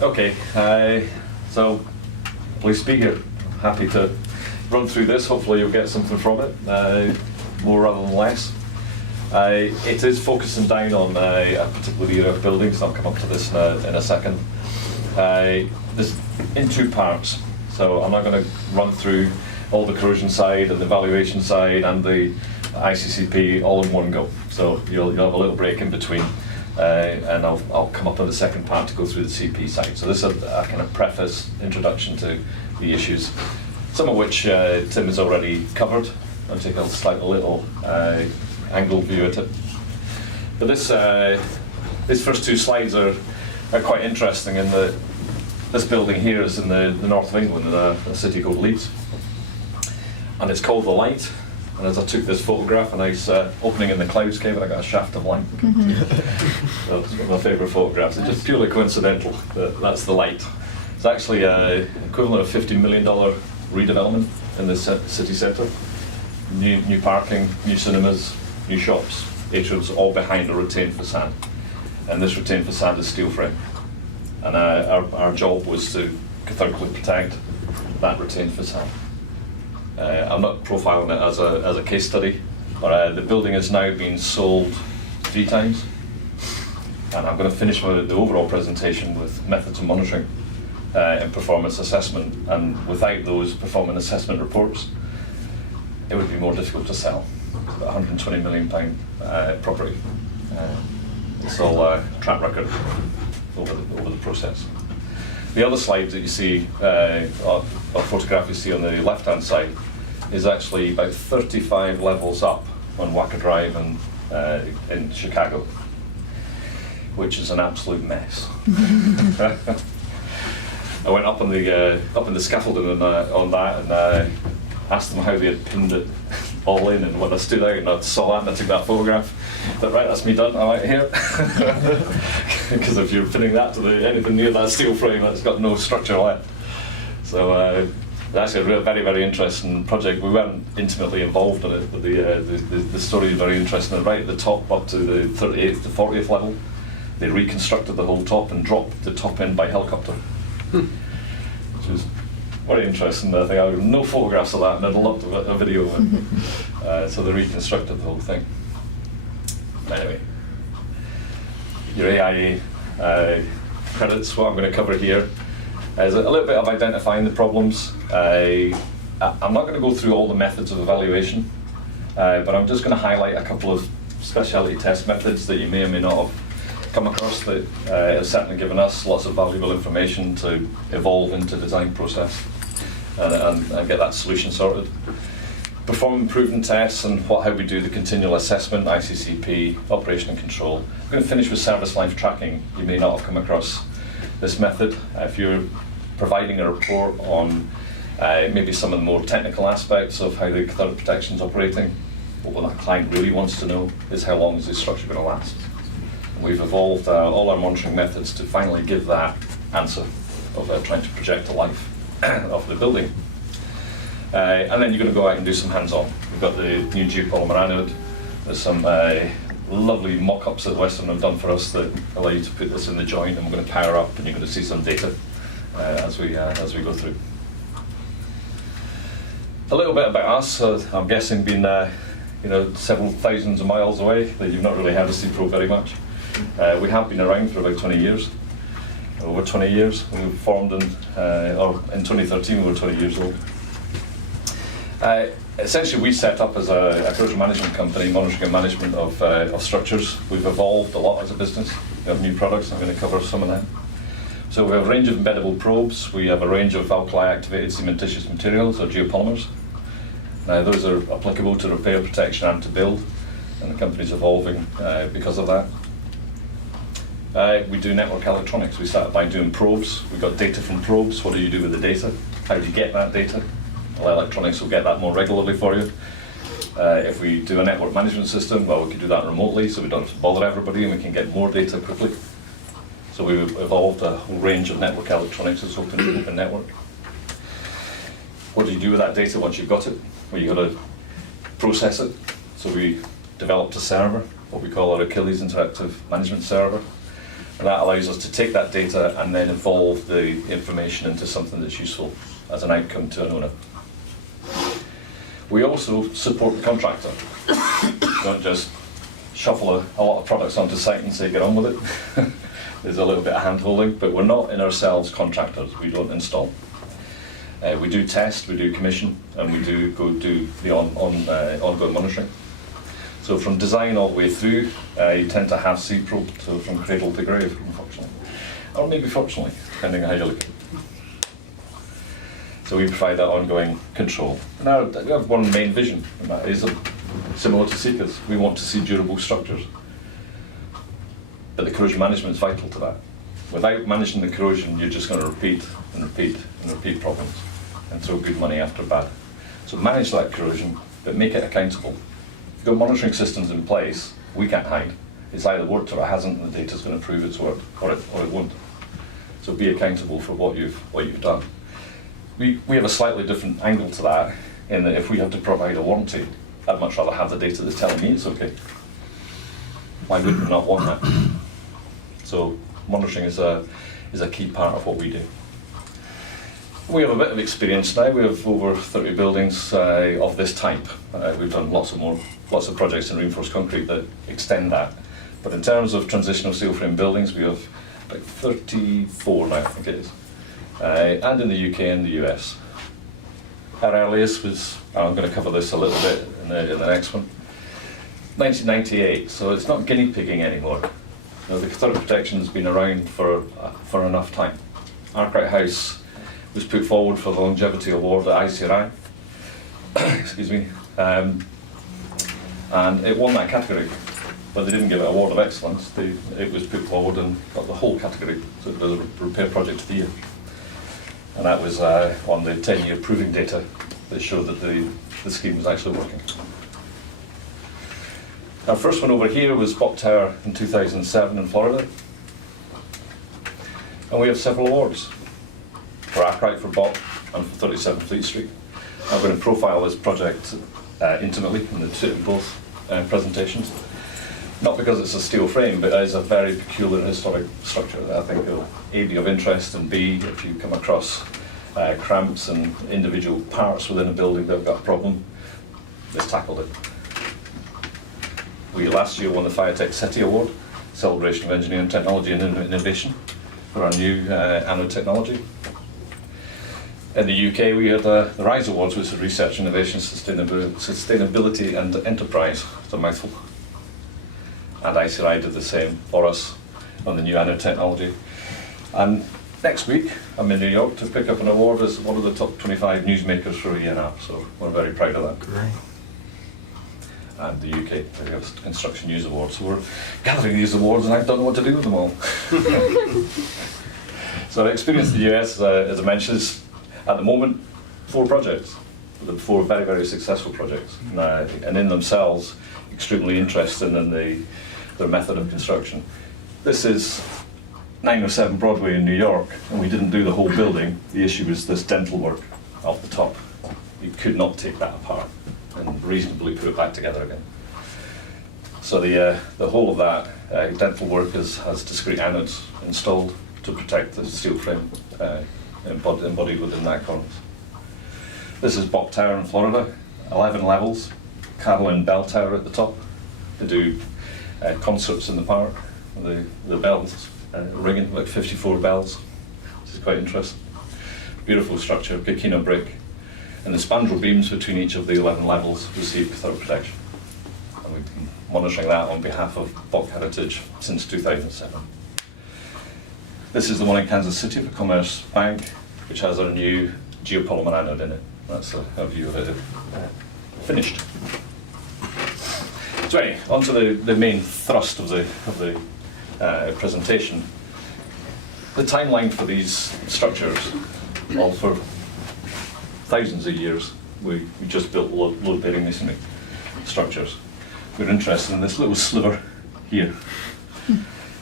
Okay, so please be here. Happy to run through this. Hopefully you'll get something from it, more rather than less. It is focusing down on a particular area of buildings. I'll come up to this in a second. This in two parts. So I'm not going to run through all the corrosion side and the evaluation side and the ICCP all in one go. So you'll have a little break in between. And I'll come up in the second part to go through the CP side. So this is a kind of preface, introduction to the issues, some of which Tim has already covered. I'll take a slight little angled view at it. But these first two slides are quite interesting in that this building here is in the north of England, in a city called Leeds. And it's called The Light. And as I took this photograph, a nice opening in the clouds came and I got a shaft of light. So it's one of my favourite photographs. It's just purely coincidental that that's The Light. It's actually equivalent of $50 million redevelopment in this city centre. New parking, new cinemas, new shops, atriums, all behind a retained facade. And this retained facade is steel frame. And our job was to cathodically protect that retained facade. I'm not profiling it as a case study, but the building has now been sold 3 times. And I'm going to finish the overall presentation with methods of monitoring and performance assessment. And without those performance assessment reports, it would be more difficult to sell. It's about £120 million property. It's all track record over the process. The other slide that you see, or photograph you see on the left-hand side, is actually about 35 levels up on Wacker Drive in Chicago, which is an absolute mess. I went up in the scaffolding on that and asked them how they had pinned it all in, and when I stood out and I saw that and I took that photograph, I thought, right, that's me done, I'm out here. Because if you're pinning that to anything near that steel frame, that's got no structure left. So it's actually a very, very interesting project. We weren't intimately involved in it, but the story is very interesting. Right at the top, up to the 38th to 40th level, they reconstructed the whole top and dropped the top in by helicopter. Which is very interesting. I think I have no photographs of that, and I'd love a video of it. So they reconstructed the whole thing. Anyway, your AIA credits, what I'm going to cover here is a little bit of identifying the problems. I'm not going to go through all the methods of evaluation, but I'm just going to highlight a couple of specialty test methods that you may or may not have come across that have certainly given us lots of valuable information to evolve into the design process and get that solution sorted. Perform improvement tests and how we do the continual assessment, ICCP, operation and control. I'm going to finish with service life tracking. You may not have come across this method. If you're providing a report on maybe some of the more technical aspects of how the cathodic protection is operating, but what that client really wants to know is how long is this structure going to last. And we've evolved all our monitoring methods to finally give that answer of trying to project the life of the building. And then you're going to go out and do some hands-on. We've got the new geopolymer anode. There's some lovely mock-ups that Western have done for us that allow you to put this in the joint, and we're going to power up, and you're going to see some data as we go through. A little bit about us. I'm guessing being several thousands of miles away, that you've not really had a CPRO very much. We have been around for about 20 years. Over 20 years. We were formed in 2013. We were 20 years old. Essentially, we set up as a corrosion management company, monitoring and management of structures. We've evolved a lot as a business. We have new products. I'm going to cover some of them. So we have a range of embeddable probes. We have a range of alkali-activated cementitious materials, or geopolymers. Now, those are applicable to repair, protection, and to build, and the company's evolving because of that. We do network electronics. We started by doing probes. We got data from probes. What do you do with the data? How do you get that data? Well, electronics will get that more regularly for you. If we do a network management system, well, we can do that remotely, so we don't have to bother everybody, and we can get more data quickly. So we've evolved a whole range of network electronics as open network. What do you do with that data once you've got it? Well, you've got to process it. So we developed a server, what we call our Achilles Interactive Management Server. And that allows us to take that data and then evolve the information into something that's useful as an outcome to an owner. We also support the contractor. Don't just shuffle a lot of products onto site and say, get on with it. There's a little bit of hand-holding, but we're not in ourselves contractors. We don't install. We do test, we do commission, and we do go do the ongoing monitoring. So from design all the way through, you tend to have seed probe, so from cradle to grave, unfortunately. Or maybe fortunately, depending on how you look at it. So we provide that ongoing control. Now, we have one main vision, and that is similar to Sika's. We want to see durable structures. But the corrosion management is vital to that. Without managing the corrosion, you're just going to repeat and repeat and repeat problems and throw good money after bad. So manage that corrosion, but make it accountable. If you've got monitoring systems in place, we can't hide. It's either worked or it hasn't, and the data's going to prove it's worked, or it won't. So be accountable for what you've done. We have a slightly different angle to that, in that if we have to provide a warranty, I'd much rather have the data that's telling me it's okay. Why would we not want that? So monitoring is a key part of what we do. We have a bit of experience now. We have over 30 buildings of this type. We've done lots of projects in reinforced concrete that extend that. But in terms of transitional steel frame buildings, we have like 34 now, I think it is. And in the UK and the US. Our earliest was, I'm going to cover this a little bit in the next one, 1998, so it's not guinea pigging anymore. You know, the cathodic protection has been around for enough time. Arkwright House was put forward for the longevity award at ICCP, excuse me, and it won that category, but they didn't give it an award of excellence. It was put forward and got the whole category, so it was a repair project of the year. And that was on the 10-year proving data that showed that the scheme was actually working. Our first one over here was Bok Tower in 2007 in Florida. And we have several awards for Arkwright, for Bok, and for 37 Fleet Street. I'm going to profile this project intimately in both presentations. Not because it's a steel frame, but it is a very peculiar historic structure that I think will A, be of interest, and B, if you come across cramps and individual parts within a building that have got a problem, let's tackle it. We last year won the FireTech SETI Award, Celebration of Engineering Technology and Innovation, for our new anode technology. In the UK, we had the RISE Awards, which is Research, Innovation, Sustainability and Enterprise. It's a mouthful. And ICCP did the same for us on the new anode technology. And next week, I'm in New York to pick up an award as one of the top 25 newsmakers for ENR, so we're very proud of that. Great. And the UK, we have the Construction News Awards, so we're gathering these awards and I don't know what to do with them all. So I experienced the US, as I mentioned, is at the moment 4 projects, 4 very, very successful projects, and in themselves extremely interesting in their method of construction. This is 907 Broadway in New York, and we didn't do the whole building. The issue was this dental work off the top. You could not take that apart and reasonably put it back together again. So the whole of that dental work has discrete anodes installed to protect the steel frame embodied within that cornice. This is Bok Tower in Florida, 11 levels, Caroline Bell Tower at the top. They do concerts in the park, the bells ringing, like 54 bells, which is quite interesting. Beautiful structure, Bikino brick, and the spandrel beams between each of the 11 levels receive cathodic protection. And we've been monitoring that on behalf of Bok Heritage since 2007. This is the one in Kansas City for Commerce Bank, which has our new geopolymer anode in it. That's a view of it finished. So anyway, on to the main thrust of the presentation. The timeline for these structures, all for thousands of years, we just built load-bearing masonry structures. We're interested in this little sliver here,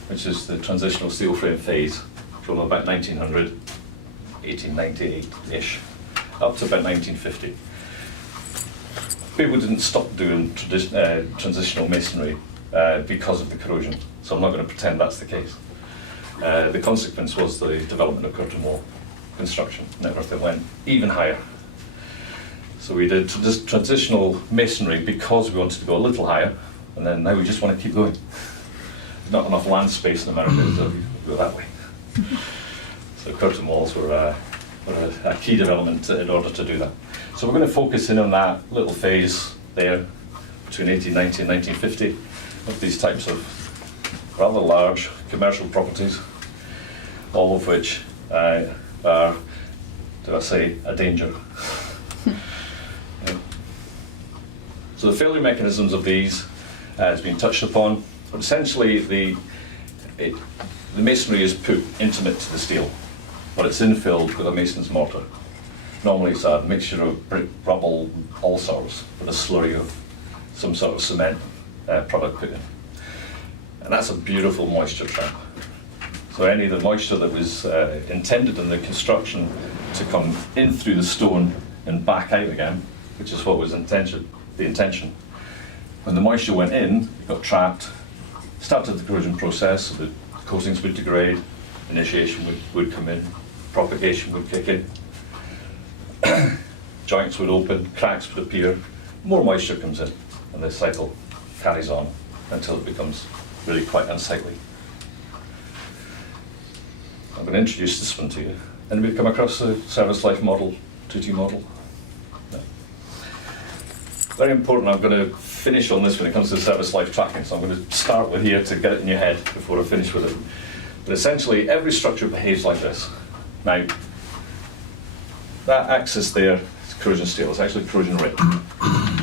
which is the transitional steel frame phase from about 1900, 1898-ish, up to about 1950. People didn't stop doing transitional masonry because of the corrosion, so I'm not going to pretend that's the case. the consequence was the development of curtain wall construction, and everything went even higher. So we did transitional masonry because we wanted to go a little higher, and then now we just want to keep going. Not enough land space in America, so we go that way. So curtain walls were a key development in order to do that. So we're going to focus in on that little phase there between 1890 and 1950 of these types of rather large commercial properties, all of which are, did I say, a danger. So the failure mechanisms of these has been touched upon. But essentially, the masonry is put intimate to the steel, but it's infilled with a mason's mortar. Normally it's a mixture of brick, rubble, all sorts, with a slurry of some sort of cement product put in. And that's a beautiful moisture trap. So any of the moisture that was intended in the construction to come in through the stone and back out again, which is what was the intention. When the moisture went in, it got trapped, started the corrosion process, so the coatings would degrade, initiation would come in, propagation would kick in, joints would open, cracks would appear, more moisture comes in, and the cycle carries on until it becomes really quite unsightly. I'm going to introduce this one to you. Anybody come across the service life model, 2T model? No. Very important, I'm going to finish on this when it comes to service life tracking, so I'm going to start with here to get it in your head before I finish with it. But essentially, every structure behaves like this. Now, that axis there is corrosion steel, it's actually corrosion rate.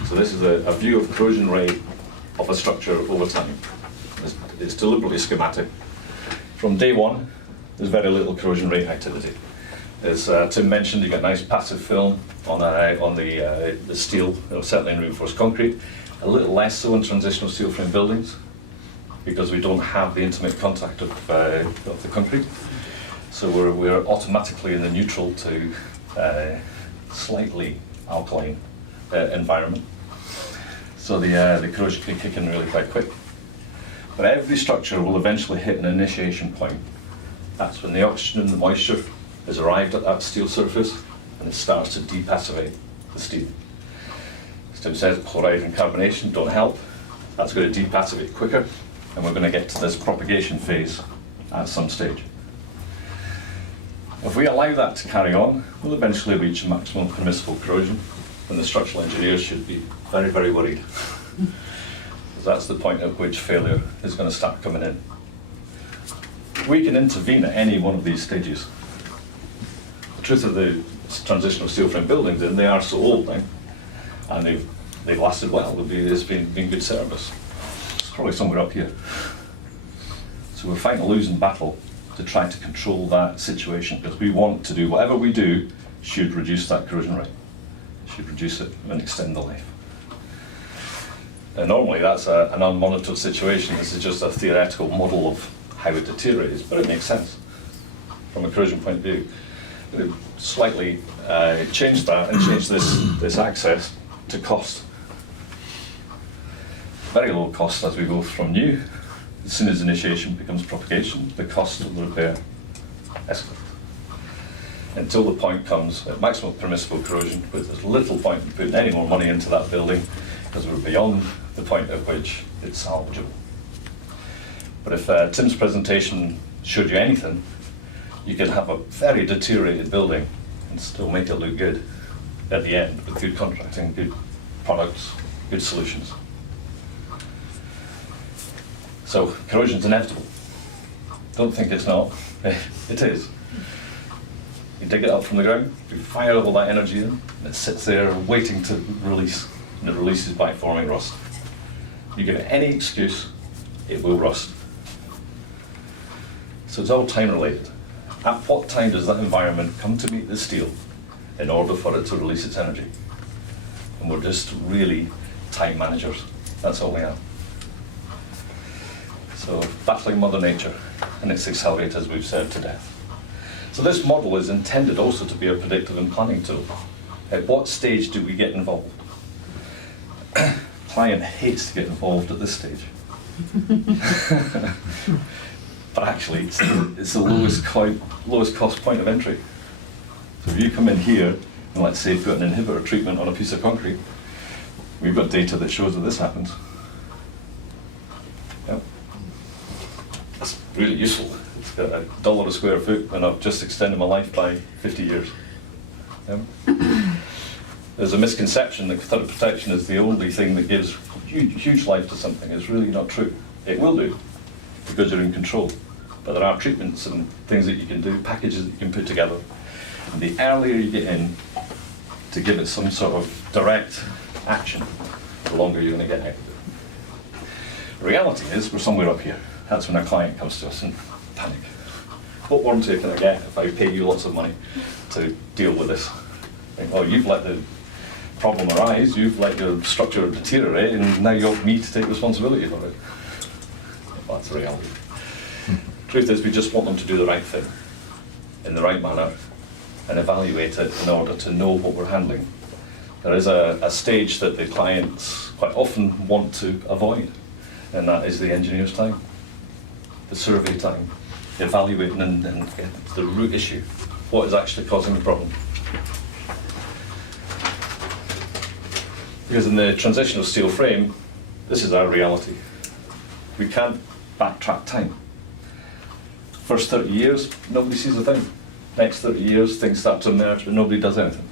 So this is a view of corrosion rate of a structure over time. It's deliberately schematic. From day one, there's very little corrosion rate activity. As Tim mentioned, you get nice passive film on the steel, certainly in reinforced concrete. A little less so in transitional steel frame buildings, because we don't have the intimate contact of the concrete. So we're automatically in the neutral to slightly alkaline environment. So the corrosion can kick in really quite quick. But every structure will eventually hit an initiation point. That's when the oxygen and the moisture has arrived at that steel surface and it starts to depassivate the steel. As Tim says, chloride and carbonation don't help. That's going to depassivate quicker, and we're going to get to this propagation phase at some stage. If we allow that to carry on, we'll eventually reach maximum permissible corrosion, and the structural engineers should be very, very worried. Because that's the point at which failure is going to start coming in. We can intervene at any one of these stages. The truth of the transitional steel frame buildings, and they are so old now, and they've lasted well. It's been good service. It's probably somewhere up here. So we're fighting a losing battle to try to control that situation, because we want to do whatever we do should reduce that corrosion rate, should reduce it and extend the life. And normally that's an unmonitored situation. This is just a theoretical model of how it deteriorates, but it makes sense from a corrosion point of view. It slightly change that and change this access to cost. Very low cost as we go from new. As soon as initiation becomes propagation, the cost of the repair escalates. Until the point comes at maximum permissible corrosion, with as little point in putting any more money into that building, because we're beyond the point at which it's salvageable. But if Tim's presentation showed you anything, you can have a very deteriorated building and still make it look good at the end, with good contracting, good products, good solutions. So corrosion's inevitable. Don't think it's not. It is. You dig it up from the ground, you fire all that energy in, and it sits there waiting to release, and it releases by forming rust. You give it any excuse, it will rust. So it's all time related. At what time does that environment come to meet the steel in order for it to release its energy? And we're just really time managers. That's all we are. So battling Mother Nature and its accelerators, we've served to death. So this model is intended also to be a predictive and planning tool. At what stage do we get involved? Client hates to get involved at this stage. but actually it's the lowest cost point of entry. So if you come in here and let's say put an inhibitor treatment on a piece of concrete, we've got data that shows that this happens. Yep. That's really useful. It's got $1 a square foot and I've just extended my life by 50 years. Yep. There's a misconception that cathodic protection is the only thing that gives huge life to something. It's really not true. It will do, because you're in control. But there are treatments and things that you can do, packages that you can put together. And the earlier you get in to give it some sort of direct action, the longer you're going to get out of it. The reality is, we're somewhere up here. That's when our client comes to us and panic. What warranty can I get if I pay you lots of money to deal with this? Well, you've let the problem arise, you've let your structure deteriorate, and now you want me to take responsibility for it. Well, that's the reality. Truth is, we just want them to do the right thing, in the right manner, and evaluate it in order to know what we're handling. There is a stage that the clients quite often want to avoid, and that is the engineer's time, the survey time, evaluating and get to the root issue. What is actually causing the problem? Because in the transitional steel frame, this is our reality. We can't backtrack time. First 30 years, nobody sees a thing. Next 30 years, things start to emerge, but nobody does anything.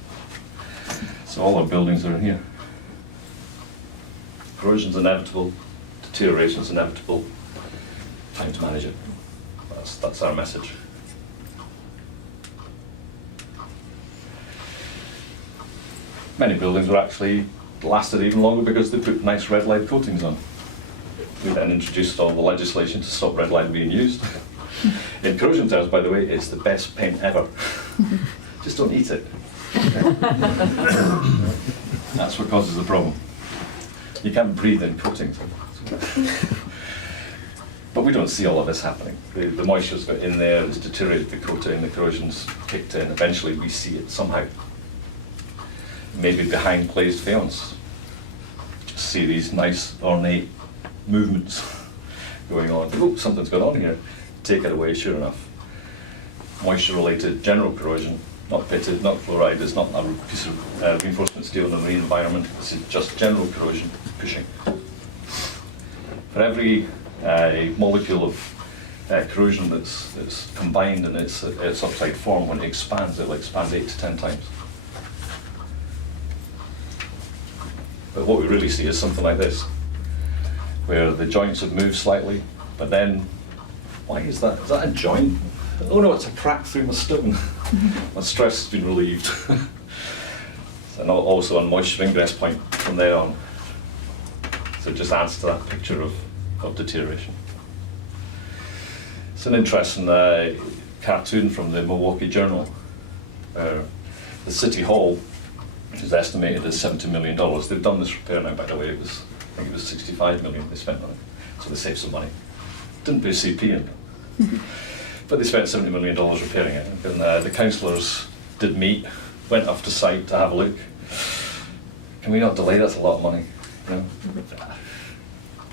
So all our buildings are in here. Corrosion's inevitable, deterioration's inevitable, time to manage it. That's our message. Many buildings were actually lasted even longer because they put nice red lead coatings on. We then introduced all the legislation to stop red lead being used. In corrosion terms, by the way, it's the best paint ever. Just don't eat it. That's what causes the problem. You can't breathe in coatings. But we don't see all of this happening. The moisture's got in there, it's deteriorated the coating, the corrosion's kicked in. Eventually we see it somehow. Maybe behind glazed faience. Just see these nice ornate movements going on. Oh, something's going on here. Take it away, sure enough. Moisture-related general corrosion, not pitted, not fluoride, it's not a piece of reinforcement steel in the marine environment. This is just general corrosion pushing. For every molecule of corrosion that's combined in its oxide form, when it expands, it'll expand 8 to 10 times. But what we really see is something like this, where the joints have moved slightly, but then, why is that? Is that a joint? Oh no, it's a crack through my stone. My stress has been relieved. And also on moisture ingress point from there on. So it just adds to that picture of deterioration. It's an interesting cartoon from the Milwaukee Journal. The City Hall is estimated as $70 million. They've done this repair now, by the way. I think it was $65 million they spent on it. So they saved some money. Didn't put CP in it. But they spent $70 million repairing it. And the councillors did meet, went off to site to have a look. Can we not delay? That's a lot of money. You know?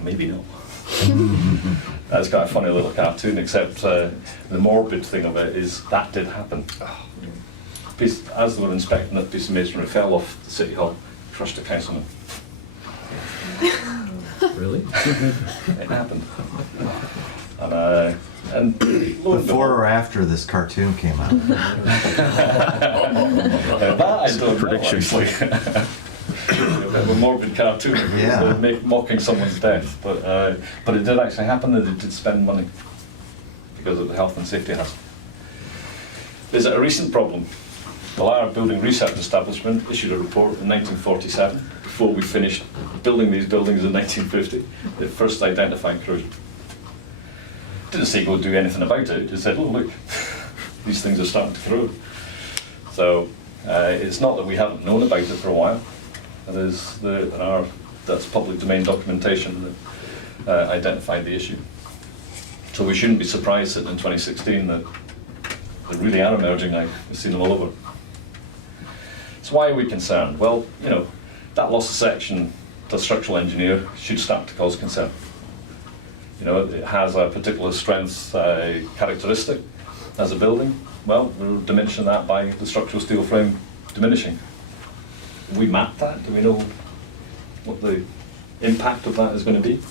Maybe not. That's got a funny little cartoon, except the morbid thing of it is that did happen. As they were inspecting it, a piece of masonry fell off the City Hall, crushed a councilman. Really? It happened. And before or after this cartoon came out? That I don't Prediction. know, actually. A morbid cartoon, Yeah. Mocking someone's death, but it did actually happen, and it did spend money because of the health and safety hazard. Is it a recent problem? The Lara Building Research Establishment issued a report in 1947, before we finished building these buildings in 1950. They first identified corrosion. Didn't say go do anything about it, just said, oh look, these things are starting to corrode. So it's not that we haven't known about it for a while. That's public domain documentation that identified the issue. So we shouldn't be surprised that in 2016 that they really are emerging now. We've seen them all over. So why are we concerned? Well, you know, that loss of section to a structural engineer should start to cause concern. You know, it has a particular strength characteristic as a building. Well, we're diminishing that by the structural steel frame diminishing. Have we mapped that? Do we know what the impact of that is going to be?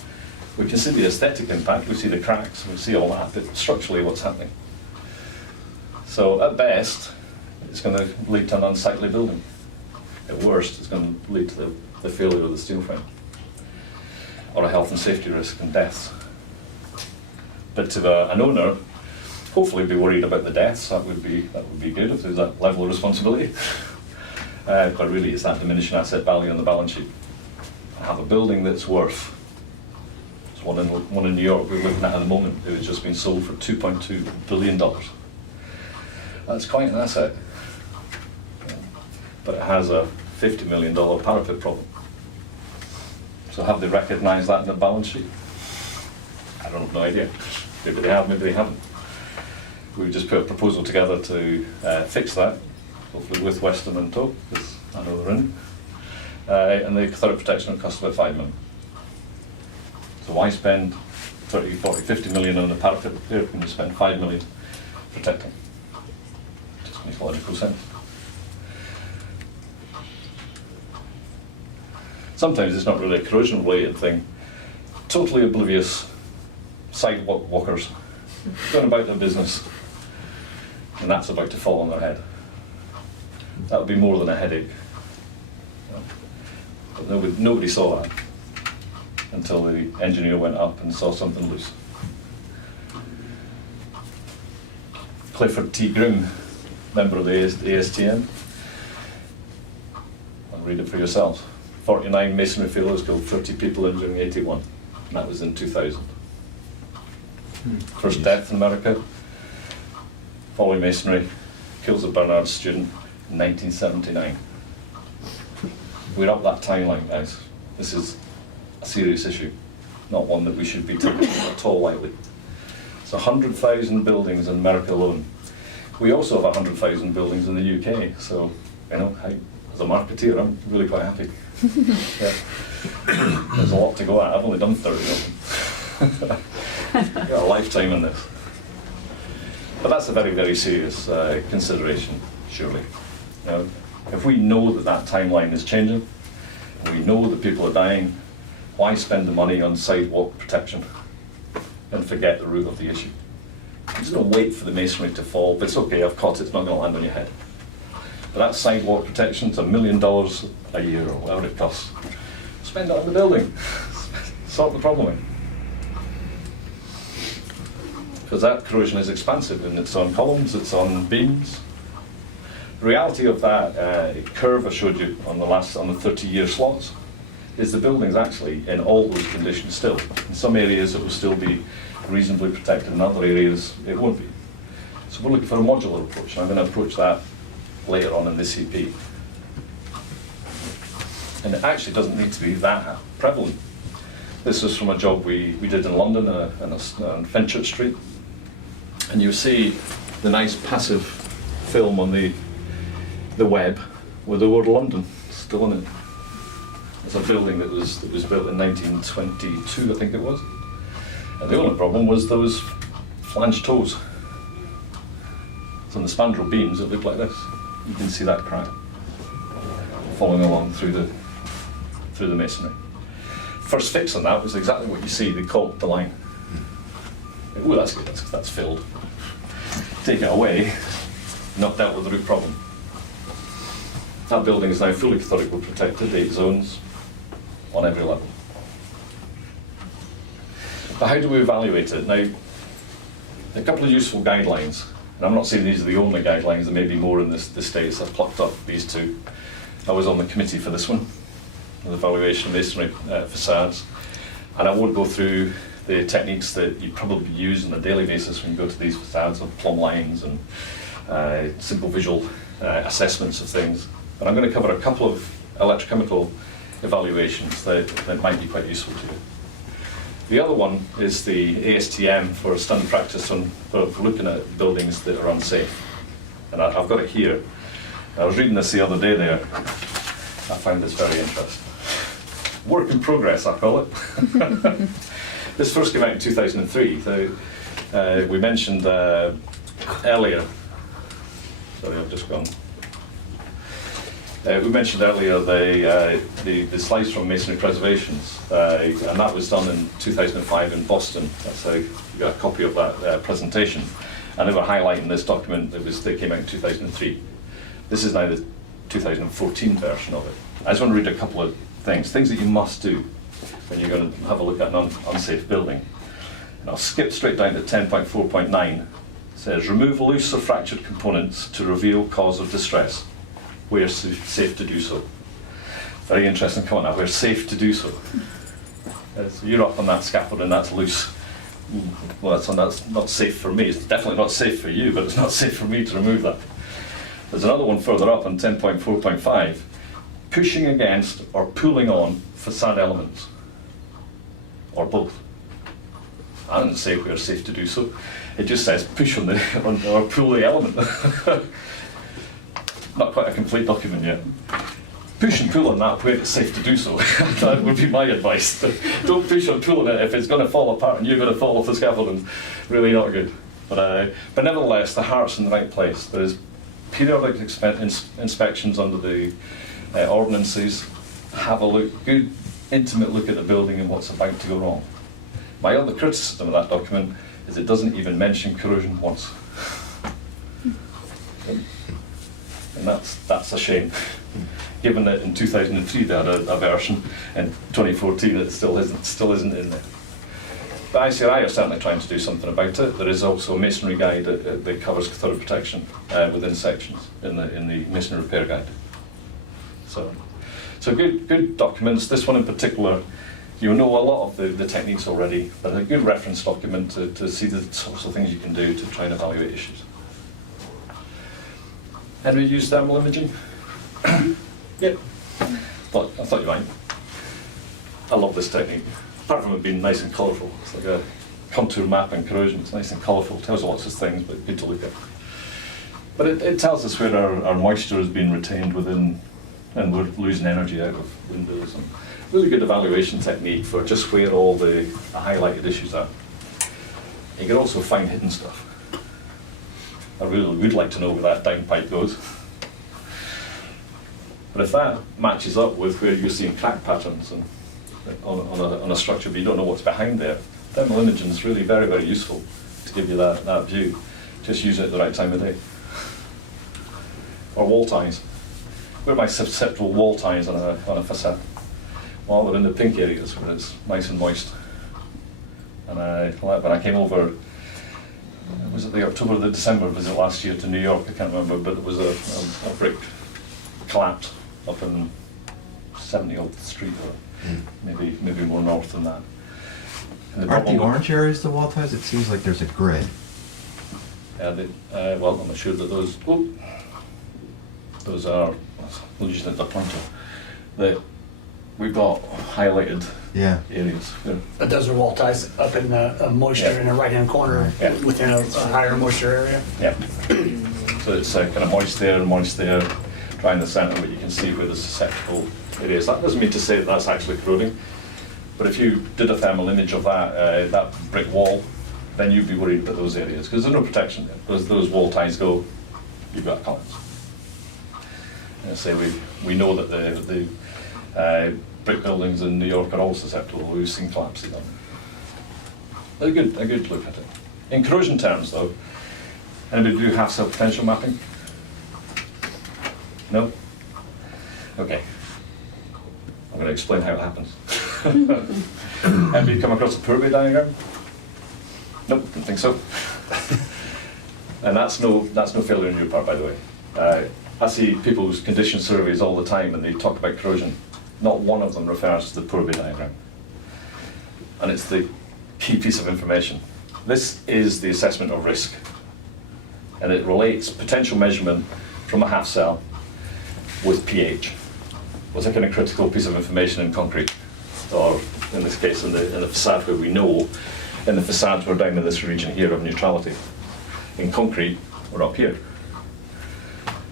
We can see the aesthetic impact, we see the cracks, we see all that, but structurally what's happening? So at best, it's going to lead to an unsightly building. At worst, it's going to lead to the failure of the steel frame, or a health and safety risk and deaths. But to an owner, hopefully be worried about the deaths. That would be good if there's that level of responsibility. But really, it's that diminishing asset value on the balance sheet. I have a building that's worth. There's one in New York we're looking at the moment. It has just been sold for $2.2 billion. That's quite an asset. But it has a $50 million parapet problem. So have they recognised that in the balance sheet? I don't have no idea. Maybe they have, maybe they haven't. We just put a proposal together to fix that, hopefully with Western and tow, because I know they're in. And the cathodic protection will cost about $5 million. So why spend 30, 40, 50 million on the parapet repair when you spend $5 million protecting? Just makes logical sense. Sometimes it's not really a corrosion related thing. Totally oblivious sidewalkers going about their business, and that's about to fall on their head. That would be more than a headache. But nobody saw that until the engineer went up and saw something loose. Clifford T. Groom, member of the ASTM. I'll read it for yourselves. 49 masonry failures killed 30 people, injuring 81. And that was in 2000. First death in America, following masonry, kills a Bernard student in 1979. We're up that timeline, guys. This is a serious issue, not one that we should be taking at all lightly. It's 100,000 buildings in America alone. We also have 100,000 buildings in the UK, so, you know, as a marketeer, I'm really quite happy. Yeah. There's a lot to go at. I've only done 30 of them. Got a lifetime in this. But that's a very, very serious consideration, surely. You know, if we know that timeline is changing, and we know that people are dying, why spend the money on sidewalk protection and forget the root of the issue? I'm just going to wait for the masonry to fall, but it's okay, I've caught it, it's not going to land on your head. But that sidewalk protection, it's $1 million a year or whatever it costs. Spend it on the building. Sort the problem out. Because that corrosion is expansive, and it's on columns, it's on beams. The reality of that curve I showed you on the 30-year slots is the building's actually in all those conditions still. In some areas it will still be reasonably protected, in other areas it won't be. So we're looking for a modular approach, and I'm going to approach that later on in the CP. And it actually doesn't need to be that prevalent. This was from a job we did in London on Fenchurch Street. And you see the nice passive film on the web with the word London still on it. It's a building that was built in 1922, I think it was. And the only problem was those flanged toes. So on the spandrel beams, it looked like this. You can see that crack following along through the masonry. First fix on that was exactly what you see. They caulked the line. Oh, that's good. That's filled. Take it away, not dealt with the root problem. That building is now fully cathodically protected, 8 zones on every level. But how do we evaluate it? Now, a couple of useful guidelines. And I'm not saying these are the only guidelines, there may be more in the States. I've plucked up these two. I was on the committee for this one, the evaluation of masonry facades. And I won't go through the techniques that you probably use on a daily basis when you go to these facades of plumb lines and simple visual assessments of things. But I'm going to cover a couple of electrochemical evaluations that might be quite useful to you. The other one is the ASTM for standard practice for looking at buildings that are unsafe. And I've got it here. I was reading this the other day there. I found this very interesting. Work in progress, I call it. This first came out in 2003. So, we mentioned earlier, sorry, I've just gone. We mentioned earlier the slides from Masonry Preservations, and that was done in 2005 in Boston. That's how you got a copy of that presentation. And they were highlighting this document they came out in 2003. This is now the 2014 version of it. I just want to read a couple of things that you must do when you're going to have a look at an unsafe building. And I'll skip straight down to 10.4.9. It says, remove loose or fractured components to reveal cause of distress, where safe to do so. Very interesting comment now, where safe to do so. So you're up on that scaffold and that's loose. Well, that's not safe for me. It's definitely not safe for you, but it's not safe for me to remove that. There's another one further up on 10.4.5. Pushing against or pulling on facade elements, or both. I didn't say where safe to do so. It just says push on or pull the element. Not quite a complete document yet. Push and pull on that where it's safe to do so. That would be my advice. Don't push or pull on it if it's going to fall apart and you're going to fall off the scaffolding. Really not good. But nevertheless, the heart's in the right place. There is periodic inspections under the ordinances. Have a look, good intimate look at the building and what's about to go wrong. My other criticism of that document is it doesn't even mention corrosion once. And that's a shame. Given that in 2003 they had a version, in 2014 it still isn't in there. But ICRI are certainly trying to do something about it. There is also a masonry guide that covers cathodic protection within sections in the masonry repair guide. So good documents. This one in particular, you know a lot of the techniques already, but a good reference document to see the sorts of things you can do to try and evaluate issues. Had we used thermal imaging? Yep. I thought you might. I love this technique. Apart from it being nice and colourful, it's like a contour map and corrosion. It's nice and colourful, tells you lots of things, but good to look at. But it tells us where our moisture has been retained within, and we're losing energy out of windows. And really good evaluation technique for just where all the highlighted issues are. You can also find hidden stuff. I really would like to know where that downpipe goes. But if that matches up with where you're seeing crack patterns and on a structure, but you don't know what's behind there, thermal imaging is really very, very useful to give you that view. Just use it at the right time of day. Or wall ties. Where are my susceptible wall ties on a facade? Well, they're in the pink areas where it's nice and moist. And when I came over, was it the October or the December visit last year to New York? I can't remember, but it was a brick collapse up in 70th Street, or maybe more north than that. Aren't the orange areas the wall ties? It seems like there's a grid. Well, I'm assured that those are, we'll use the pointer, that we've got highlighted areas. But those are wall ties up in the moisture in the right-hand corner within a higher moisture area. Yeah. So it's kind of moist there, dry in the centre, but you can see where the susceptible areas. That doesn't mean to say that that's actually corroding, but if you did a thermal image of that brick wall, then you'd be worried about those areas, because there's no protection there. As those wall ties go, you've got a collapse. And say we know that the brick buildings in New York are all susceptible. We've seen collapses on them. A good look at it. In corrosion terms, though, anybody do half-cell potential mapping? No? Okay. I'm going to explain how it happens. Anybody come across a Purvey diagram? Nope, didn't think so. And that's no failure on your part, by the way. I see people's condition surveys all the time and they talk about corrosion. Not one of them refers to the Purvey diagram. And it's the key piece of information. This is the assessment of risk. And it relates potential measurement from a half cell with pH. What's a kind of critical piece of information in concrete? Or in this case, in the facade, where we know, in the facade we're down in this region here of neutrality. In concrete, we're up here.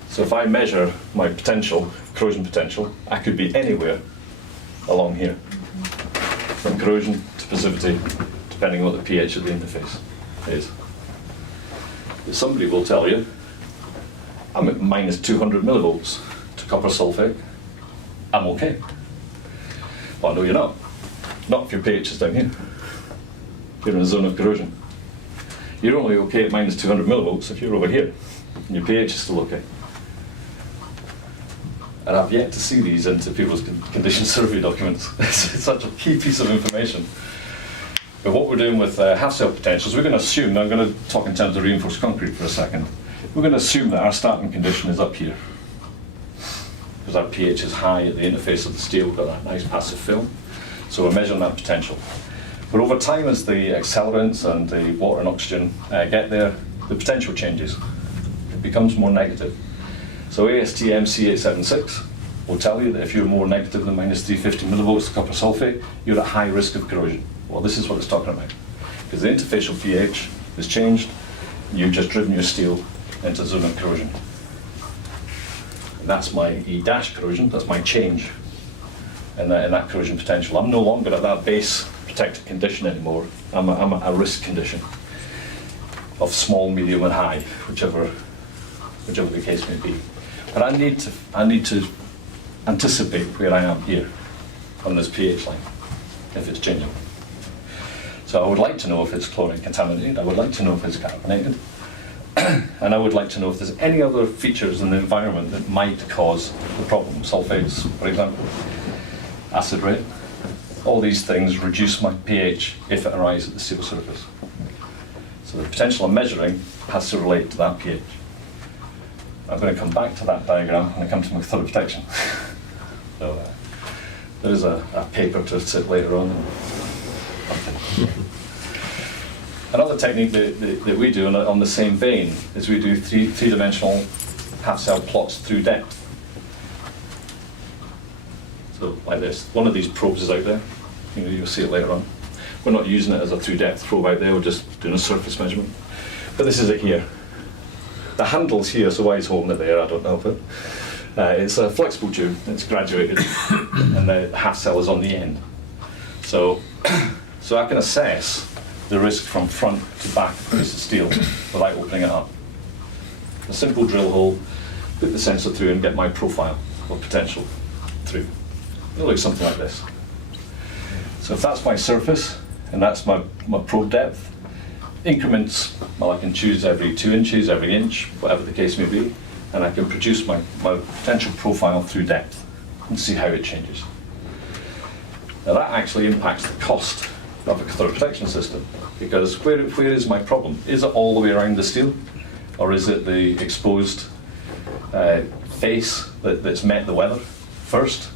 So if I measure my potential, corrosion potential, I could be anywhere along here. From corrosion to passivity depending on what the pH of the interface is. But somebody will tell you, I'm at minus 200 millivolts to copper sulfate, I'm okay. Well, no, you're not. Not if your pH is down here. You're in a zone of corrosion. You're only okay at minus 200 millivolts if you're over here, and your pH is still okay. And I've yet to see these into people's condition survey documents. It's such a key piece of information. But what we're doing with half-cell potentials, we're going to assume, I'm going to talk in terms of reinforced concrete for a second, we're going to assume that our starting condition is up here. Because our pH is high at the interface of the steel, we've got that nice passive film. So we're measuring that potential. But over time, as the accelerants and the water and oxygen get there, the potential changes. It becomes more negative. So ASTM C876 will tell you that if you're more negative than minus 350 millivolts of copper sulfate, you're at high risk of corrosion. Well, this is what it's talking about. Because the interfacial pH has changed, you've just driven your steel into a zone of corrosion. And that's my E' corrosion, that's my change in that corrosion potential. I'm no longer at that base protected condition anymore. I'm at a risk condition of small, medium, and high, whichever the case may be. But I need to anticipate where I am here on this pH line, if it's changing. So I would like to know if it's chlorine contaminated, I would like to know if it's carbonated, and I would like to know if there's any other features in the environment that might cause the problem. Sulfates, for example, acid rate. All these things reduce my pH if it arises at the steel surface. So the potential I'm measuring has to relate to that pH. I'm going to come back to that diagram when I come to my cathodic protection. So there is a paper to sit later on. Another technique that we do on the same vein is we do three-dimensional half-cell plots through depth. So like this. One of these probes is out there. You'll see it later on. We're not using it as a through-depth probe out there, we're just doing a surface measurement. But this is it here. The handle's here, so why he's holding it there, I don't know, but it's a flexible tube, it's graduated, and the half cell is on the end. So I can assess the risk from front to back of a piece of steel without opening it up. A simple drill hole, put the sensor through and get my profile or potential through. It looks something like this. So if that's my surface, and that's my probe depth, increments, well, I can choose every 2 inches, every inch, whatever the case may be, and I can produce my potential profile through depth and see how it changes. Now that actually impacts the cost of a cathodic protection system, because where is my problem? Is it all the way around the steel, or is it the exposed face that's met the weather first?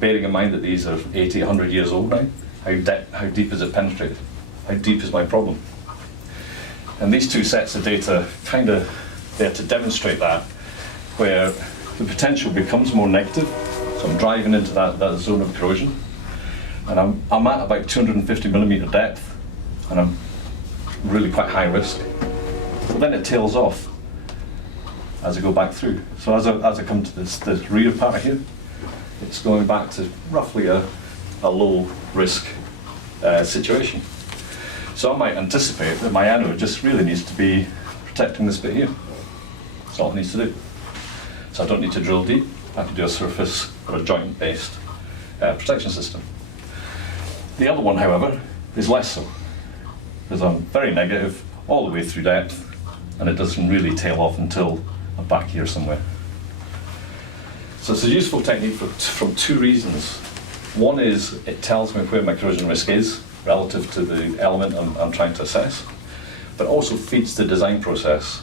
Bearing in mind that these are 80, 100 years old now, how deep is it penetrated? How deep is my problem? And these two sets of data kind of there to demonstrate that, where the potential becomes more negative. So I'm driving into that zone of corrosion, and I'm at about 250 millimeter depth, and I'm really quite high risk. But then it tails off as I go back through. So as I come to this rear part here, it's going back to roughly a low risk situation. So I might anticipate that my anode just really needs to be protecting this bit here. That's all it needs to do. So I don't need to drill deep. I can do a surface or a joint-based protection system. The other one, however, is less so, because I'm very negative all the way through depth, and it doesn't really tail off until I'm back here somewhere. So it's a useful technique from two reasons. One is it tells me where my corrosion risk is relative to the element I'm trying to assess, but also feeds the design process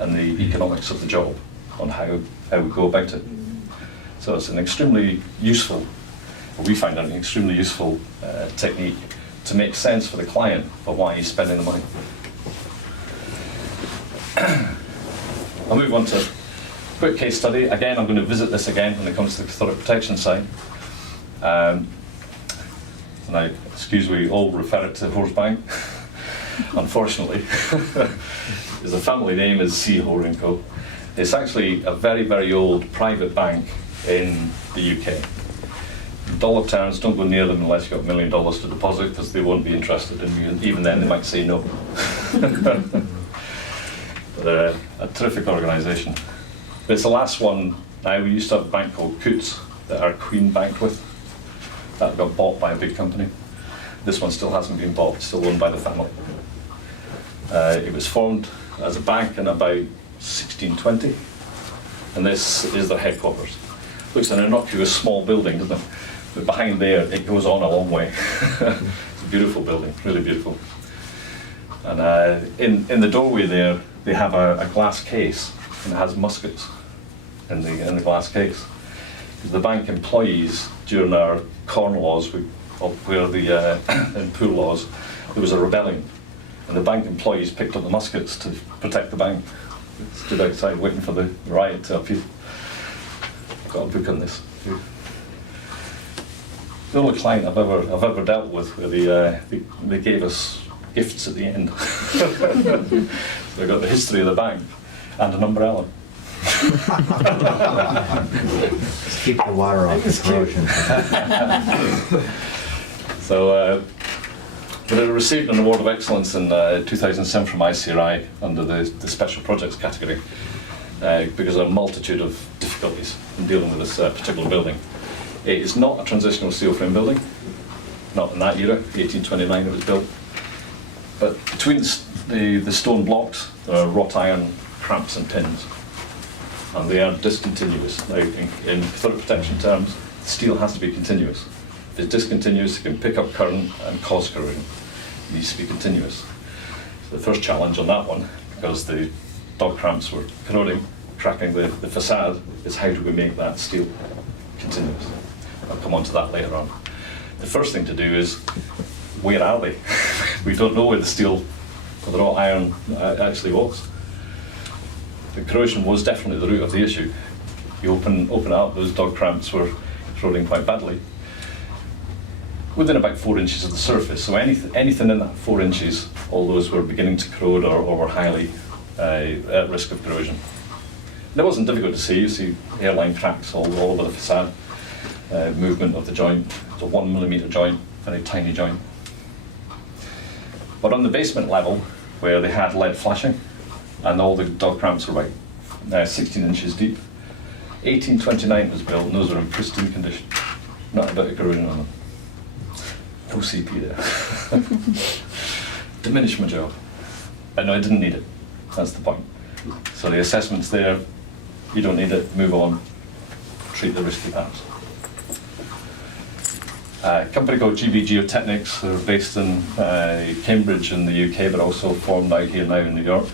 and the economics of the job on how we go about it. So it's an extremely useful, we find it an extremely useful technique to make sense for the client of why he's spending the money. I'll move on to a quick case study. Again, I'm going to visit this again when it comes to the cathodic protection side. And I, excuse me, all refer it to Horsebank, unfortunately. The family name is Seahor & Co. It's actually a very, very old private bank in the UK. dollar terms, don't go near them unless you've got $1 million to deposit, because they won't be interested in you. Even then, they might say no. But a terrific organisation. It's the last one. Now, we used to have a bank called Coutts that our Queen banked with. That got bought by a big company. This one still hasn't been bought, still owned by the family. It was formed as a bank in about 1620, and this is their headquarters. Looks an innocuous small building, doesn't it? But behind there, it goes on a long way. It's a beautiful building, really beautiful. And in the doorway there, they have a glass case, and it has muskets in the glass case. Because the bank employees, during our corn laws, where the in poor laws, there was a rebellion, and the bank employees picked up the muskets to protect the bank. Stood outside waiting for the riot to appear. I've got a book on this. The only client I've ever dealt with where they gave us gifts at the end. So I got the history of the bank and an umbrella. Just keep the water off the corrosion. So, but it received an award of excellence in 2007 from ICRI under the special projects category because of a multitude of difficulties in dealing with this particular building. It is not a transitional steel frame building, not in that era, 1829 it was built. But between the stone blocks, there are wrought iron cramps and pins, and they are discontinuous. Now, in cathodic protection terms, steel has to be continuous. If it's discontinuous, it can pick up current and cause corrosion. It needs to be continuous. So the first challenge on that one, because the dog cramps were corroding, cracking the facade, is how do we make that steel continuous? I'll come on to that later on. The first thing to do is, where are they? We don't know where the steel or the wrought iron actually was. The corrosion was definitely the root of the issue. You open it up, those dog cramps were corroding quite badly. Within about 4 inches of the surface, so anything in that 4 inches, all those were beginning to corrode or were highly at risk of corrosion. And it wasn't difficult to see. You see hairline cracks all over the facade, movement of the joint. It's a 1 millimeter joint, very tiny joint. But on the basement level, where they had lead flashing, and all the dog cramps were about 16 inches deep, 1829 was built, and those are in pristine condition. Not a bit of corrosion on them. No CP there. Diminished my job. No, I didn't need it. That's the point. So the assessment's there, you don't need it, move on, treat the risky parts. A company called GB Geotechnics, they're based in Cambridge in the UK, but also formed out here now in New York.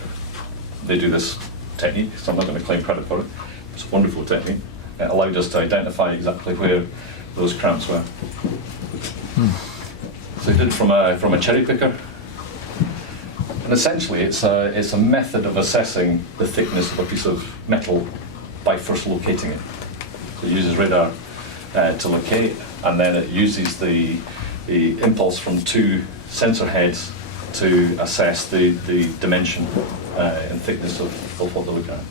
They do this technique, so I'm not going to claim credit for it. It's a wonderful technique. It allowed us to identify exactly where those cramps were. So we did it from a cherry picker. And essentially it's a method of assessing the thickness of a piece of metal by first locating it. So it uses radar to locate, and then it uses the impulse from 2 sensor heads to assess the dimension and thickness of what they're looking at.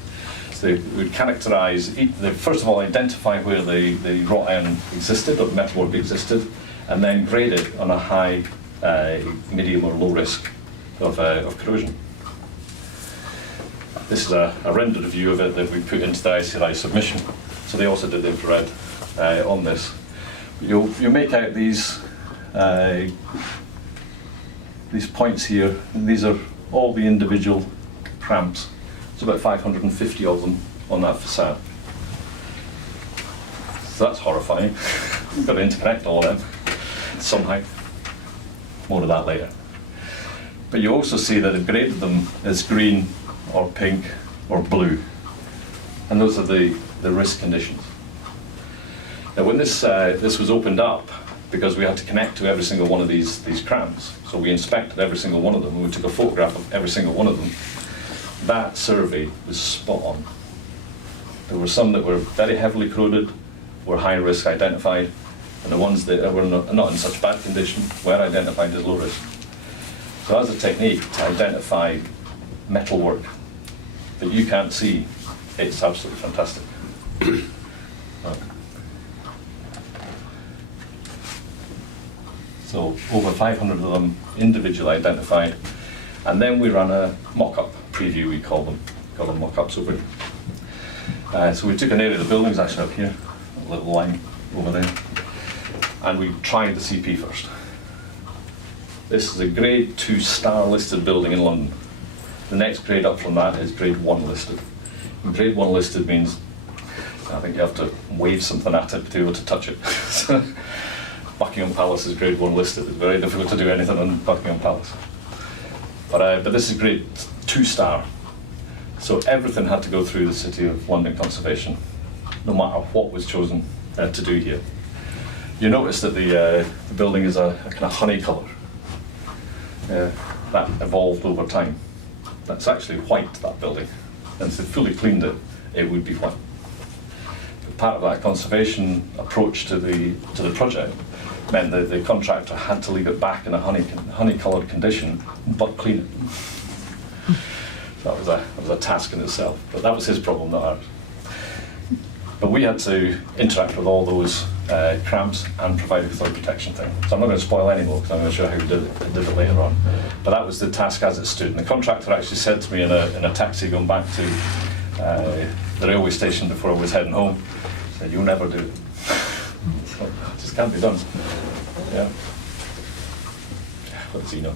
So they would characterise, first of all identify where the wrought iron existed or metalwork existed, and then grade it on a high, medium or low risk of corrosion. This is a rendered view of it that we put into the ICRI submission. So they also did the infrared on this. You make out these points here, and these are all the individual cramps. It's about 550 of them on that facade. So that's horrifying. We've got to interconnect all of them somehow. More of that later. But you also see that they've graded them as green or pink or blue. And those are the risk conditions. Now when this was opened up, because we had to connect to every single one of these cramps, so we inspected every single one of them, and we took a photograph of every single one of them, that survey was spot on. There were some that were very heavily corroded, were high risk identified, and the ones that were not in such bad condition were identified as low risk. So as a technique to identify metalwork that you can't see, it's absolutely fantastic. So over 500 of them individually identified. And then we ran a mock-up preview, we call them mock-ups over here. So we took an area of the buildings actually up here, a little line over there, and we tried the CP first. This is a grade 2 star listed building in London. The next grade up from that is grade 1 listed. And grade 1 listed means, I think you have to wave something at it to be able to touch it. Buckingham Palace is grade 1 listed. It's very difficult to do anything on Buckingham Palace. But this is grade 2 star. So everything had to go through the City of London Conservation, no matter what was chosen to do here. You notice that the building is a kind of honey colour. That evolved over time. That's actually white, that building. And if they fully cleaned it, it would be white. But part of that conservation approach to the project meant that the contractor had to leave it back in a honey-coloured condition, but clean it. So that was a task in itself. But that was his problem, not ours. But we had to interact with all those cramps and provide a cathodic protection thing. So I'm not going to spoil any more because I'm going to show how we did it later on. But that was the task as it stood. And the contractor actually said to me in a taxi going back to the railway station before I was heading home, he said, "You'll never do it." So, it just can't be done. Yeah. What does he know?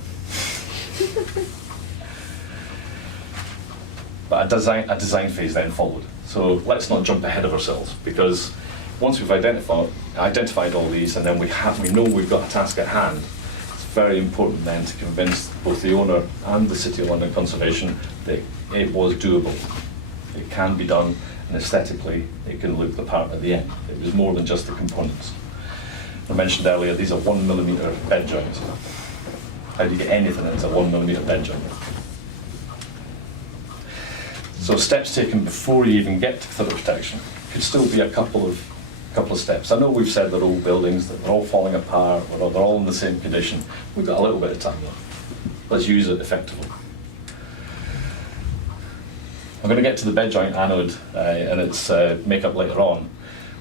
But a design phase then followed. So let's not jump ahead of ourselves, because once we've identified all these, and then we know we've got a task at hand, it's very important then to convince both the owner and the City of London Conservation that it was doable. It can be done, and aesthetically it can look the part at the end. It was more than just the components. I mentioned earlier, these are 1mm bed joints. How do you get anything into a 1mm bed joint? So steps taken before you even get to cathodic protection could still be a couple of steps. I know we've said they're old buildings, that they're all falling apart, or they're all in the same condition. We've got a little bit of time left. Let's use it effectively. I'm going to get to the bed joint anode and its makeup later on.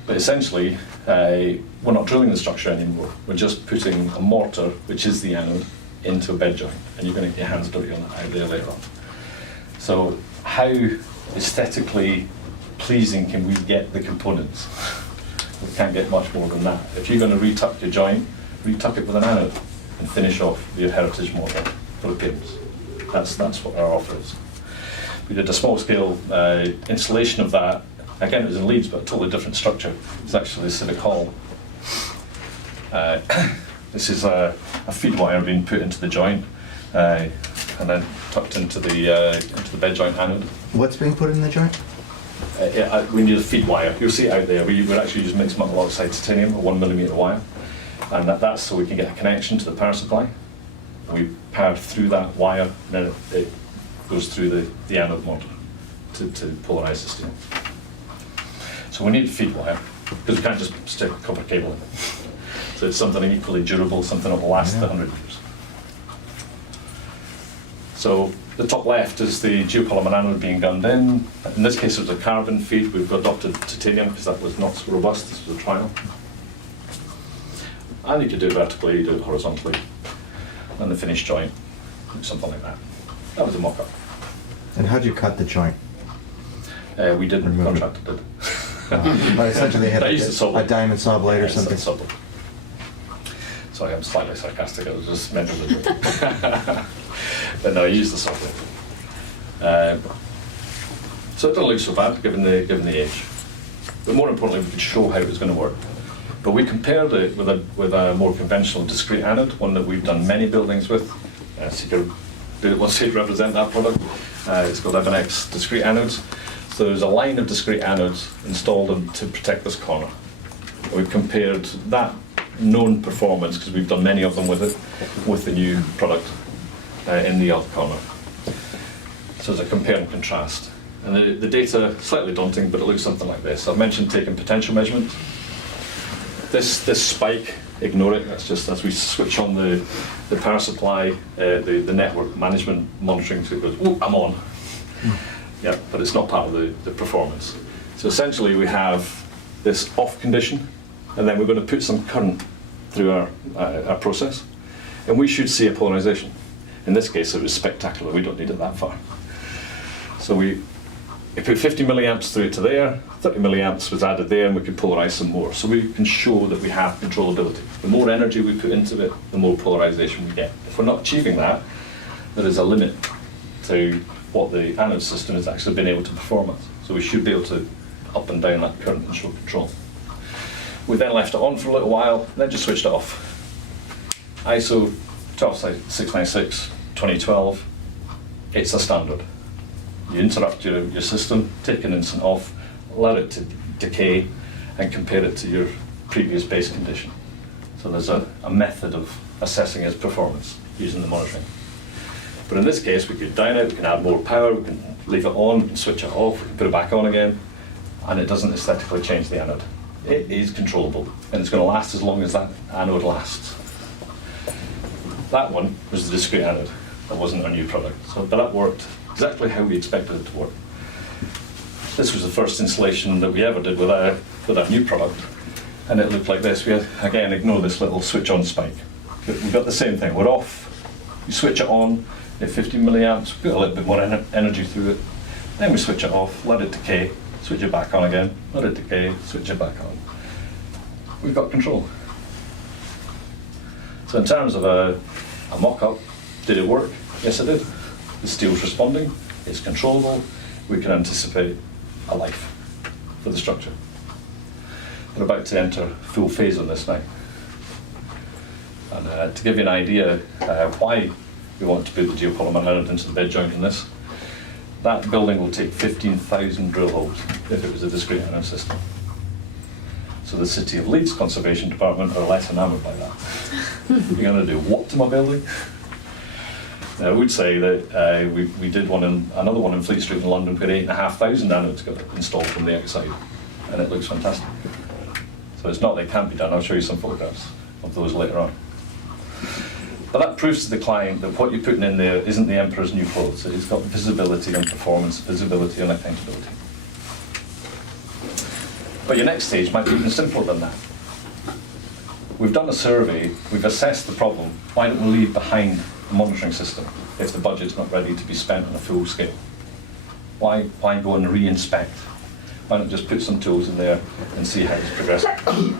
But essentially, we're not drilling the structure anymore. We're just putting a mortar, which is the anode, into a bed joint. And you're going to get your hands dirty on that out there later on. So how aesthetically pleasing can we get the components? We can't get much more than that. If you're going to retuck your joint, retuck it with an anode and finish off your heritage mortar for appearance. That's what our offer is. We did a small scale installation of that. Again, it was in Leeds, but a totally different structure. It's actually Civic Hall. This is a feed wire being put into the joint and then tucked into the bed joint anode. What's being put in the joint? We need a feed wire. You'll see it out there. We're actually using mixed metal oxide titanium, a 1mm wire, and that's so we can get a connection to the power supply. We power through that wire, and then it goes through the anode mortar to polarize the steel. So we need a feed wire, because we can't just stick copper cable in. So it's something equally durable, something that will last 100 years. So the top left is the geopolymer anode being gunned in. In this case, it was a carbon feed. We've adopted titanium because that was not so robust. This was a trial. And you could do it vertically, you do it horizontally. And the finished joint, something like that. That was a mock-up. And how'd you cut the joint? We didn't, the contractor did. But essentially they had a diamond saw blade or something? Saw blade. Sorry, I'm slightly sarcastic. I was just meant to do it. But no, I used the saw blade. So it doesn't look so bad given the age. But more importantly, we could show how it was going to work. But we compared it with a more conventional discrete anode, one that we've done many buildings with. Sika wants to represent that product. It's called Evanex discrete anodes. So there's a line of discrete anodes installed to protect this corner. And we've compared that known performance, because we've done many of them with it, with the new product in the other corner. So there's a compare and contrast. And the data, slightly daunting, but it looks something like this. I've mentioned taking potential measurements. This spike, ignore it. That's just as we switch on the power supply, the network management monitoring, so it goes, "Ooh, I'm on." Yeah, but it's not part of the performance. So essentially we have this off condition, and then we're going to put some current through our process, and we should see a polarization. In this case, it was spectacular. We don't need it that far. So we put 50 milliamps through it to there, 30 milliamps was added there, and we could polarize some more. So we can show that we have controllability. The more energy we put into it, the more polarization we get. If we're not achieving that, there is a limit to what the anode system has actually been able to perform at. So we should be able to up and down that current and show control. We then left it on for a little while, then just switched it off. ISO 12696 2012, it's a standard. You interrupt your system, take an instant off, allow it to decay, and compare it to your previous base condition. So there's a method of assessing its performance using the monitoring. But in this case, we could down it, we can add more power, we can leave it on, we can switch it off, we can put it back on again, and it doesn't aesthetically change the anode. It is controllable, and it's going to last as long as that anode lasts. That one was the discrete anode. That wasn't our new product. But that worked exactly how we expected it to work. This was the first installation that we ever did with our new product, and it looked like this. We had, again, ignore this little switch on spike. But we've got the same thing. We're off, you switch it on, at 50 milliamps, put a little bit more energy through it, then we switch it off, let it decay, switch it back on again, let it decay, switch it back on. We've got control. So in terms of a mock-up, did it work? Yes, it did. The steel's responding, it's controllable, we can anticipate a life for the structure. We're about to enter full phase on this now. And to give you an idea why we want to put the geopolymer anode into the bed joint in this, that building will take 15,000 drill holes if it was a discrete anode system. So the City of Leeds Conservation Department are less enamoured by that. You're going to do what to my building? I would say that we did another one in Fleet Street in London where 8,500 anodes got installed from the outside, and it looks fantastic. So it's not that it can't be done. I'll show you some photographs of those later on. But that proves to the client that what you're putting in there isn't the emperor's new clothes. It's got visibility and performance, visibility and accountability. But your next stage might be even simpler than that. We've done a survey, we've assessed the problem. Why don't we leave behind a monitoring system if the budget's not ready to be spent on a full scale? Why go and re-inspect? Why not just put some tools in there and see how it's progressing?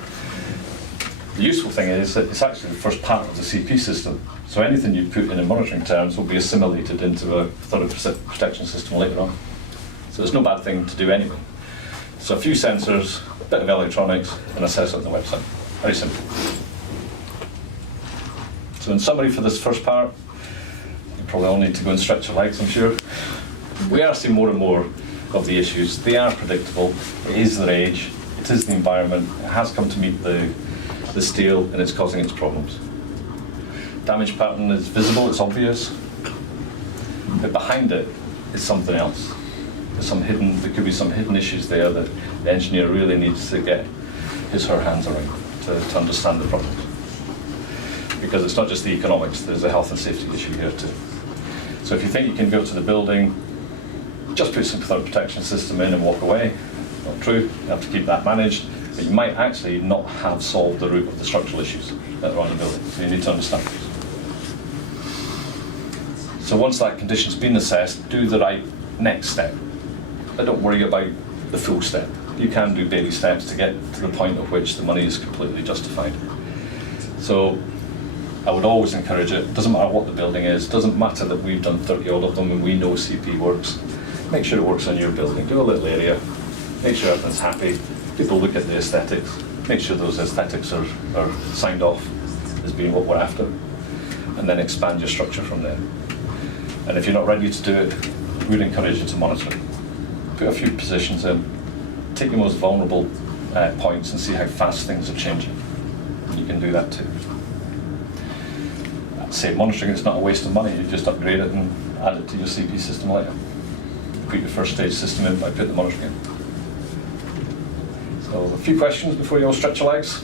The useful thing is that it's actually the first part of the CP system. So anything you put in monitoring terms will be assimilated into a cathodic protection system later on. So it's no bad thing to do anyway. So a few sensors, a bit of electronics, and assess it on the website. Very simple. So in summary for this first part, you probably all need to go and stretch your legs, I'm sure. We are seeing more and more of the issues. They are predictable. It is their age. It is the environment. It has come to meet the steel, and it's causing its problems. Damage pattern is visible, it's obvious, but behind it is something else. There could be some hidden issues there that the engineer really needs to get his or her hands around to understand the problems. Because it's not just the economics, there's a health and safety issue here too. So if you think you can go to the building, just put some cathodic protection system in and walk away, not true, you have to keep that managed. But you might actually not have solved the root of the structural issues that are on the building. So you need to understand these. So once that condition's been assessed, do the right next step. But don't worry about the full step. You can do baby steps to get to the point at which the money is completely justified. So I would always encourage it. Doesn't matter what the building is. Doesn't matter that we've done 30 odd of them and we know CP works. Make sure it works on your building. Do a little area. Make sure everyone's happy. People look at the aesthetics, make sure those aesthetics are signed off as being what we're after, and then expand your structure from there. And if you're not ready to do it, we'd encourage you to monitor it. Put a few positions in, take your most vulnerable points and see how fast things are changing. You can do that too. Say monitoring it's not a waste of money, you just upgrade it and add it to your CP system later. Put your first stage system in by putting the monitoring in. So a few questions before you all stretch your legs.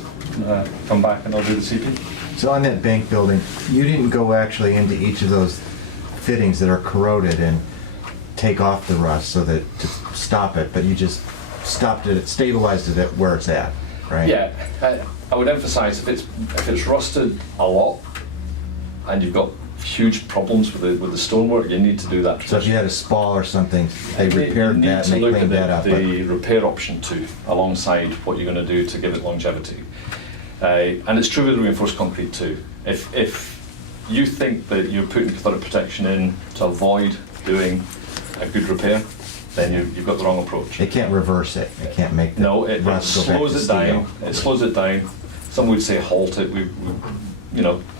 Come back and I'll do the CP. So on that bank building, you didn't go actually into each of those fittings that are corroded and take off the rust so that to stop it, but you just stopped it, stabilized it at where it's at. right? Yeah, I would emphasise if it's rusted a lot and you've got huge problems with the stonework, you need to do that. So if you had a spall or something, they You repaired need that to and they look cleaned that at up. the repair option too, alongside what you're going to do to give it longevity. And it's true with reinforced concrete too. If you think that you're putting cathodic protection in to avoid doing a good repair, then you've got the wrong approach. They can't reverse it. They can't make the No, it rust go back slows to it steel. down. It slows it down. Some would say halt it.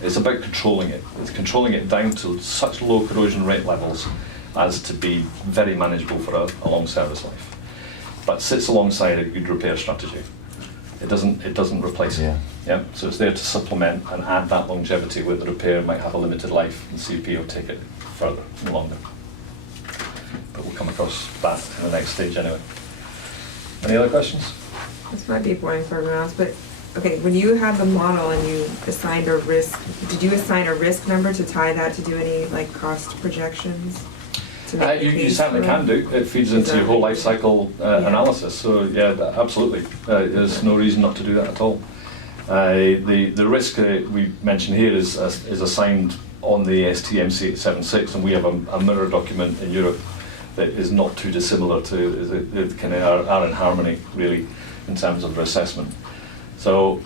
It's about controlling it. It's controlling it down to such low corrosion rate levels as to be very manageable for a long service life, but sits alongside a good repair strategy. It doesn't replace it. Yeah. Yeah. So it's there to supplement and add that longevity where the repair might have a limited life, and CP will take it further and longer. But we'll come across that in the next stage anyway. Any other questions? This might be boring for everyone else, but okay, when you had the model and you assigned a risk, did you assign a risk number to tie that to do any like cost projections? To make the You case certainly for can do. It feeds into your whole life cycle Yeah. analysis. So yeah, absolutely. There's no reason not to do that at all. The risk we mentioned here is assigned on the STMC 876, and we have a mirror document in Europe that is not too dissimilar to, it kind of are in harmony really in terms of their assessment. So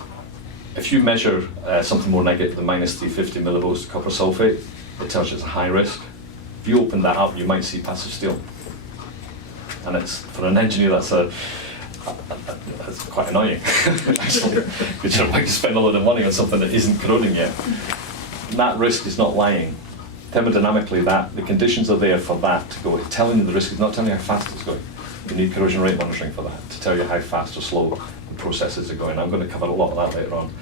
if you measure something more negative than minus 350 millivolts copper sulfate, it tells you it's a high risk. If you open that up, you might see passive steel. And it's, for an engineer, that's quite annoying, actually, because you're about to spend a lot of money on something that isn't corroding yet. And that risk is not lying. Thermodynamically, the conditions are there for that to go. It's telling you the risk, is not telling you how fast it's going. You need corrosion rate monitoring for that, to tell you how fast or slow the processes are going. I'm going to cover a lot of that later on.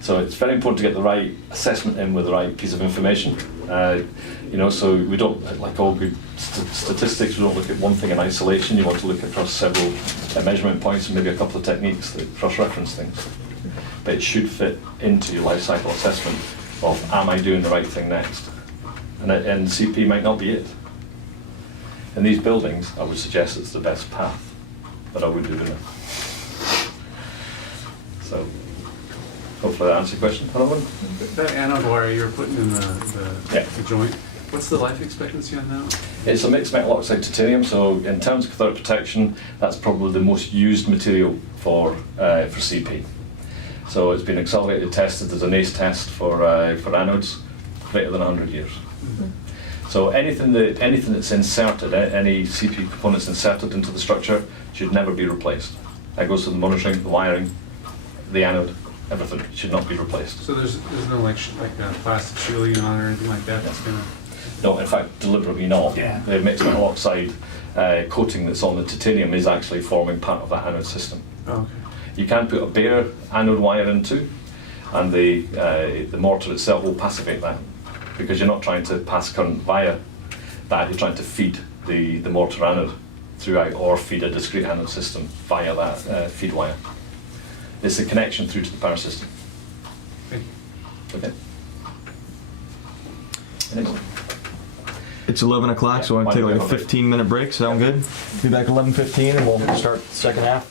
So it's very important to get the right assessment in with the right piece of information. So we don't, like all good statistics, we don't look at one thing in isolation. You want to look across several measurement points and maybe a couple of techniques that cross-reference things. But it should fit into your life cycle assessment of, am I doing the right thing next? And CP might not be it. In these buildings, I would suggest it's the best path, but I would do it. So hopefully that answers your question. Another one? That anode wire you were putting in Yeah. the joint, what's the life expectancy on that? It's a mixed metal oxide titanium, so in terms of cathodic protection, that's probably the most used material for CP. So it's been accelerated tested. There's an ACE test for anodes, greater than 100 years. So anything that's inserted, any CP components inserted into the structure should never be replaced. That goes to the monitoring, the wiring, the anode, everything should not be replaced. So there's no like a plastic shielding on it or anything like that that's gonna. No, in fact, deliberately not. Yeah. The mixed metal oxide coating that's on the titanium is actually forming part of that anode system. Oh, okay. You can put a bare anode wire into, and the mortar itself will passivate that, because you're not trying to pass current via that, you're trying to feed the mortar anode throughout, or feed a discrete anode system via that feed wire. It's the connection through to the power system. Thank you. Okay. Anyone? It's 11 o'clock, so I'm going to take like a 15-minute break. Sound good? Be back 11:15 and we'll start the second half.